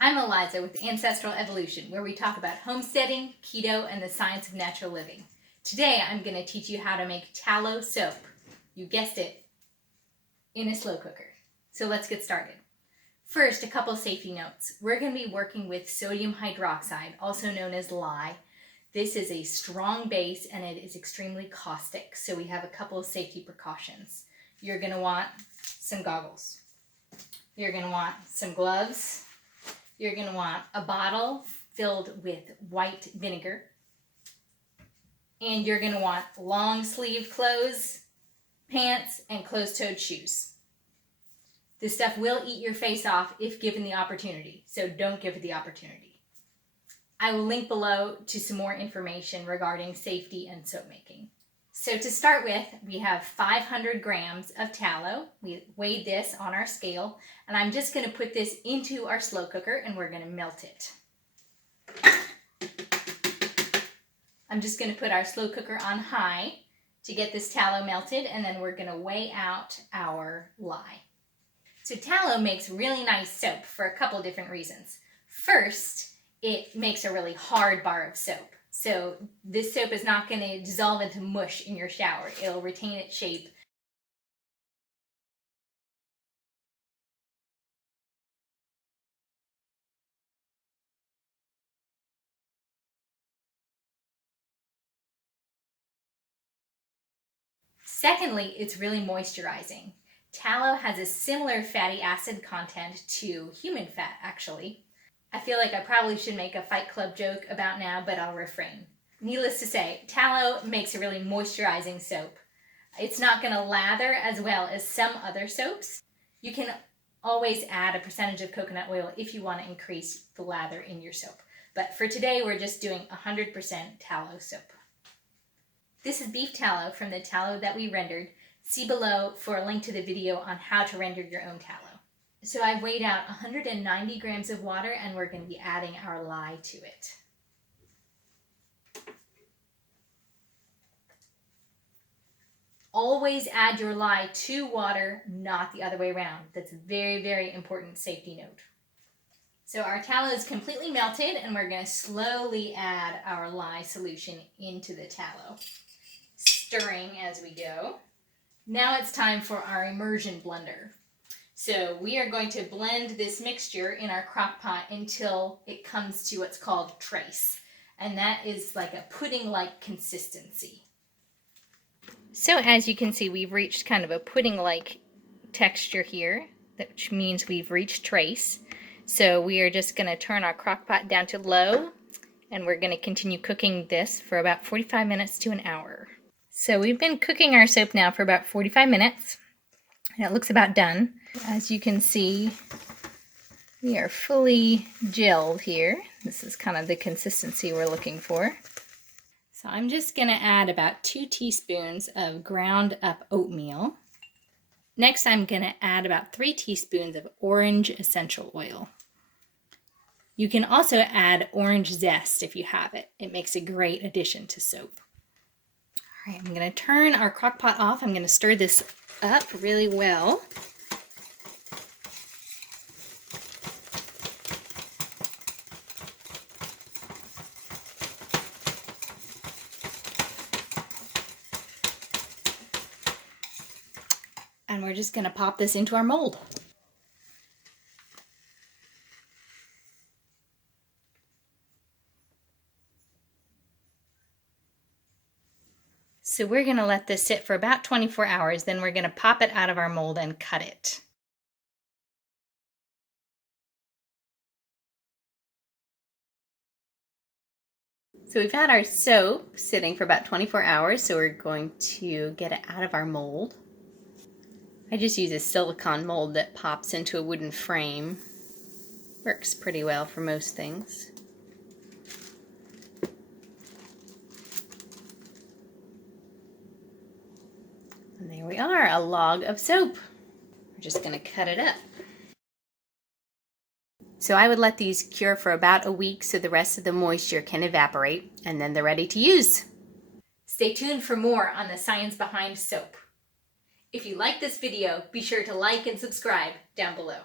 I'm Eliza with Ancestral Evolution, where we talk about homesteading, keto, and the science of natural living. Today I'm going to teach you how to make tallow soap. You guessed it, in a slow cooker. So let's get started. First, a couple safety notes. We're going to be working with sodium hydroxide, also known as lye. This is a strong base and it is extremely caustic, so we have a couple of safety precautions. You're going to want some goggles. You're going to want some gloves. You're going to want a bottle filled with white vinegar. And you're going to want long sleeve clothes, pants, and closed-toed shoes. This stuff will eat your face off if given the opportunity, so don't give it the opportunity. I will link below to some more information regarding safety and soap making. So to start with, we have 500 grams of tallow. We weighed this on our scale, and I'm just going to put this into our slow cooker and we're going to melt it. I'm just going to put our slow cooker on high to get this tallow melted, and then we're going to weigh out our lye. So tallow makes really nice soap for a couple different reasons. First, it makes a really hard bar of soap. So this soap is not going to dissolve into mush in your shower. It'll retain its shape. Secondly, it's really moisturizing. Tallow has a similar fatty acid content to human fat, actually. I feel like I probably should make a Fight Club joke about now, but I'll refrain. Needless to say, tallow makes a really moisturizing soap. It's not going to lather as well as some other soaps. You can always add a percentage of coconut oil if you want to increase the lather in your soap. But for today, we're just doing 100% tallow soap. This is beef tallow from the tallow that we rendered. See below for a link to the video on how to render your own tallow. So I've weighed out 190 grams of water and we're going to be adding our lye to it. Always add your lye to water, not the other way around. That's a very, very important safety note. So our tallow is completely melted and we're going to slowly add our lye solution into the tallow, stirring as we go. Now it's time for our immersion blender. So we are going to blend this mixture in our crock pot until it comes to what's called trace. And that is like a pudding-like consistency. So as you can see, we've reached kind of a pudding-like texture here, which means we've reached trace. So we are just going to turn our crock pot down to low, and we're going to continue cooking this for about 45 minutes to an hour. So we've been cooking our soap now for about 45 minutes, and it looks about done. As you can see, we are fully gelled here. This is kind of the consistency we're looking for. So I'm just going to add about 2 teaspoons of ground up oatmeal. Next, I'm going to add about 3 teaspoons of orange essential oil. You can also add orange zest if you have it. It makes a great addition to soap. All right, I'm going to turn our crock pot off. I'm going to stir this up really well. And we're just going to pop this into our mold. So we're going to let this sit for about 24 hours, then we're going to pop it out of our mold and cut it. So we've had our soap sitting for about 24 hours, so we're going to get it out of our mold. I just use a silicone mold that pops into a wooden frame. Works pretty well for most things. And there we are, a log of soap. We're just going to cut it up. So I would let these cure for about a week so the rest of the moisture can evaporate, and then they're ready to use. Stay tuned for more on the science behind soap. If you like this video, be sure to like and subscribe down below.